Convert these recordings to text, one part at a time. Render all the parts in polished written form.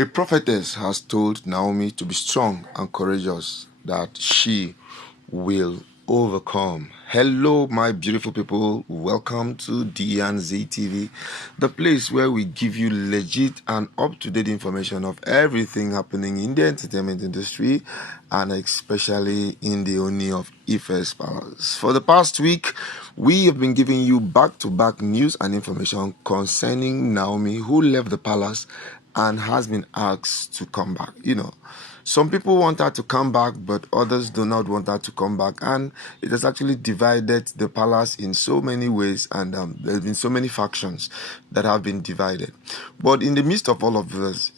A prophetess has told Naomi to be strong and courageous, that she will overcome. Hello, my beautiful people. Welcome to D&Z TV, the place where we give you legit and up-to-date information of everything happening in the entertainment industry and especially in the Ooni of Ife's palace. For the past week, we have been giving you back-to-back news and information concerning Naomi, who left the palace and has been asked to come back. Some people want her to come back, but others do not want her to come back, and it has actually divided the palace in so many ways, and there's been so many factions that have been divided. But in the midst of all of this,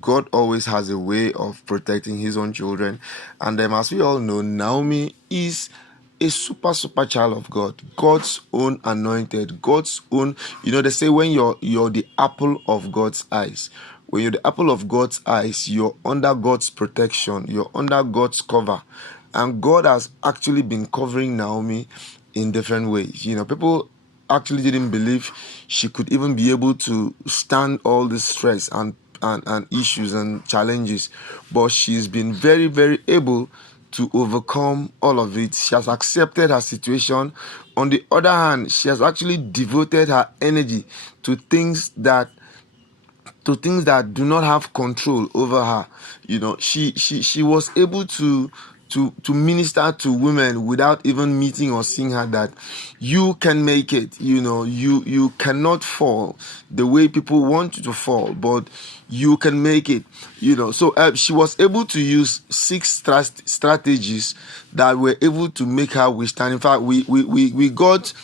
God always has a way of protecting his own children, and as we all know, Naomi is a super child of God, God's own anointed, God's own. They say when you're the apple of God's eyes. When you're the apple of God's eyes, you're under God's protection, you're under God's cover. And God has actually been covering Naomi in different ways. People actually didn't believe she could even be able to stand all this stress and issues and challenges. But she's been very, very able to overcome all of it. She has accepted her situation. On the other hand, she has actually devoted her energy to things that do not have control over her. She was able to minister to women without even meeting or seeing her, that you can make it. You cannot fall the way people want you to fall, but you can make it. So she was able to use 6 strategies that were able to make her withstand. In fact, we got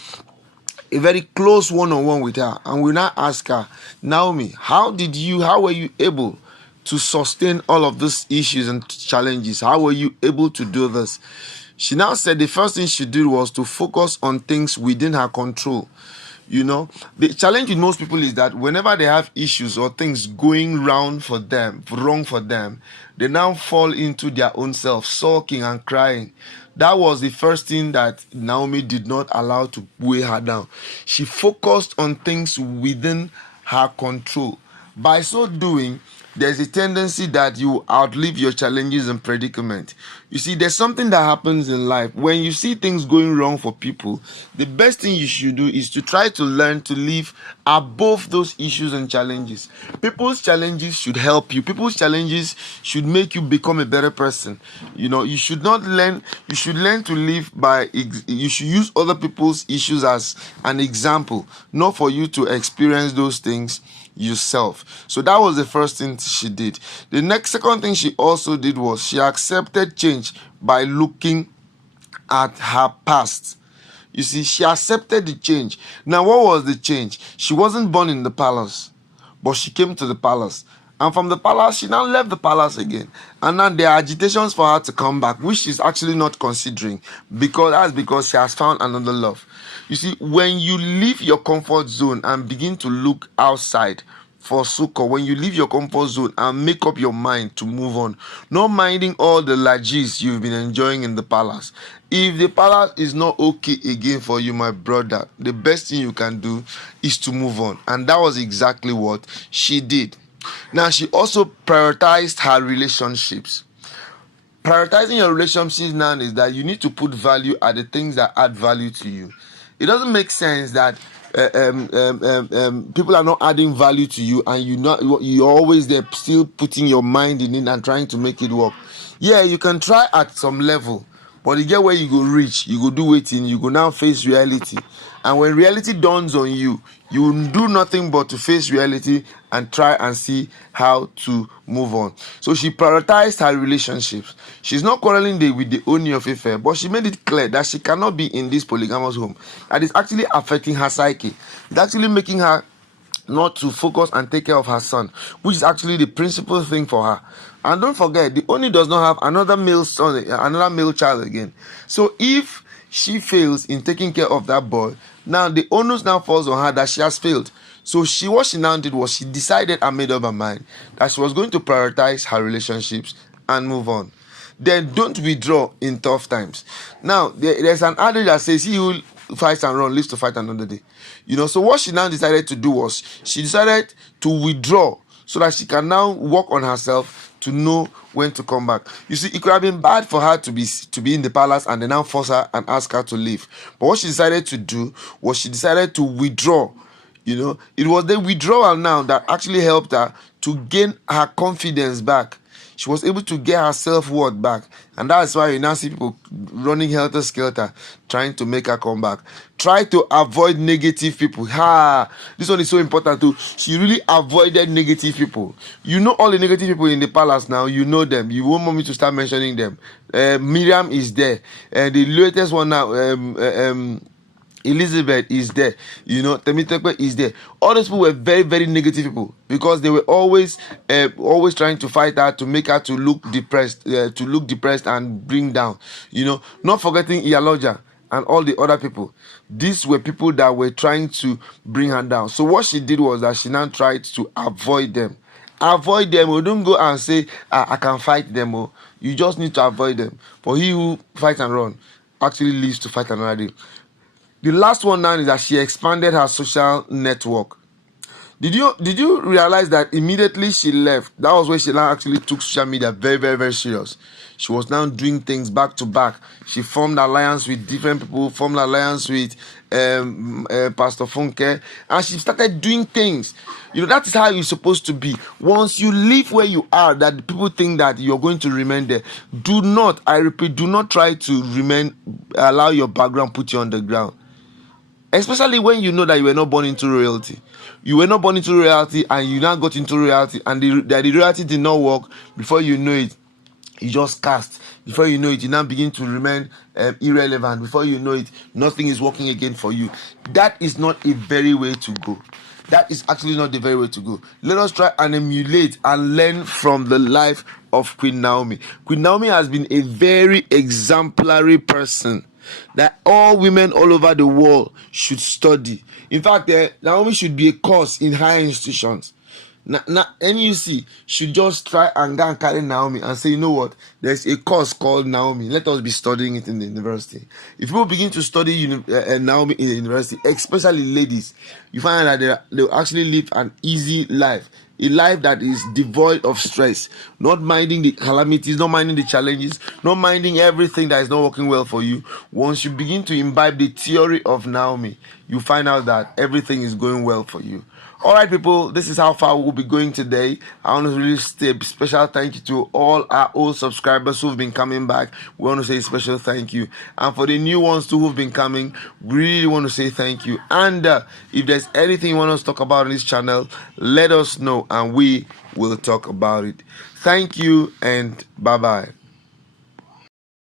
a very close one-on-one with her, and we now ask her, Naomi, how were you able to sustain all of these issues and challenges? How were you able to do this? She now said the first thing she did was to focus on things within her control. The challenge with most people is that whenever they have issues or things going wrong for them, they now fall into their own self, sulking and crying. That was the first thing that Naomi did not allow to weigh her down. She focused on things within her control. By so doing, there's a tendency that you outlive your challenges and predicament. You see, there's something that happens in life. When you see things going wrong for people, the best thing you should do is to try to learn to live above those issues and challenges. People's challenges should help you. People's challenges should make you become a better person. You should learn to live by, you should use other people's issues as an example, not for you to experience those things yourself. So that was the first thing she did. The second thing she also did was she accepted change by looking at her past. You see, she accepted the change. Now, what was the change? She wasn't born in the palace, but she came to the palace. And from the palace, she now left the palace again. And now there are agitations for her to come back, which she's actually not considering, because she has found another love. You see, when you leave your comfort zone and begin to look outside for succor, when you leave your comfort zone and make up your mind to move on, not minding all the lagis you've been enjoying in the palace. If the palace is not okay again for you, my brother, the best thing you can do is to move on. And that was exactly what she did. Now, she also prioritized her relationships. Prioritizing your relationships now is that you need to put value at the things that add value to you. It doesn't make sense that people are not adding value to you, and you're always there still putting your mind in it and trying to make it work. Yeah, you can try at some level, but you get where you go reach, you go do waiting, you go now face reality. And when reality dawns on you, you will do nothing but to face reality and try and see how to move on. So she prioritized her relationships. She's not quarreling with the Ooni of Ife, but she made it clear that she cannot be in this polygamous home. That is actually affecting her psyche. It's actually making her not to focus and take care of her son, which is actually the principal thing for her. And don't forget, the Ooni does not have another male son, another male child again. So if she fails in taking care of that boy, now the onus now falls on her that she has failed. So what she now did was she decided and made up her mind that she was going to prioritize her relationships and move on. Then don't withdraw in tough times. Now, there's an adage that says, he who fights and runs lives to fight another day. So what she now decided to do was she decided to withdraw so that she can now work on herself to know when to come back. You see, it could have been bad for her to be in the palace and then now force her and ask her to leave. But what she decided to do was she decided to withdraw. It was the withdrawal now that actually helped her to gain her confidence back. She was able to get her self-worth back. And that's why you now see people running helter-skelter, trying to make her come back. Try to avoid negative people. This one is so important too. She really avoided negative people. You know all the negative people in the palace now. You know them. You won't want me to start mentioning them. Mariam is there. The latest one now, Elizabeth is there, Temitope is there. All those people were very, very negative people because they were always trying to fight her to make her to look depressed and bring down. Not forgetting Yeyeluwa and all the other people. These were people that were trying to bring her down. So what she did was that she now tried to avoid them. Avoid them. Don't go and say, I can fight them. You just need to avoid them. For he who fights and run actually lives to fight another day. The last one now is that she expanded her social network. Did you realize that immediately she left, that was when she now actually took social media very, very, very serious. She was now doing things back to back. She formed alliance with different people, formed alliance with Pastor Ronke, and she started doing things. That is how you're supposed to be. Once you leave where you are, that people think that you're going to remain there. Do not, I repeat, do not try to allow your background put you on the ground. Especially when you know that you were not born into royalty. You were not born into royalty and you now got into royalty and the royalty did not work. Before you know it, you just cast. Before you know it, you now begin to remain irrelevant. Before you know it, nothing is working again for you. That is not a very way to go. That is actually not the very way to go. Let us try and emulate and learn from the life of Queen Naomi. Queen Naomi has been a very exemplary person that all women all over the world should study. In fact, Naomi should be a course in higher institutions. NUC should just try and go and carry Naomi and say, you know what, there's a course called Naomi. Let us be studying it in the university. If people begin to study Naomi in the university, especially ladies, you find that they'll actually live an easy life. A life that is devoid of stress, not minding the calamities, not minding the challenges, not minding everything that is not working well for you. Once you begin to imbibe the theory of Naomi, you find out that everything is going well for you. All right, people, this is how far we'll be going today. I want to really say a special thank you to all our old subscribers who've been coming back. We want to say a special thank you. And for the new ones too who've been coming, we really want to say thank you. And if there's anything you want us to talk about on this channel, let us know and we will talk about it. Thank you and bye-bye.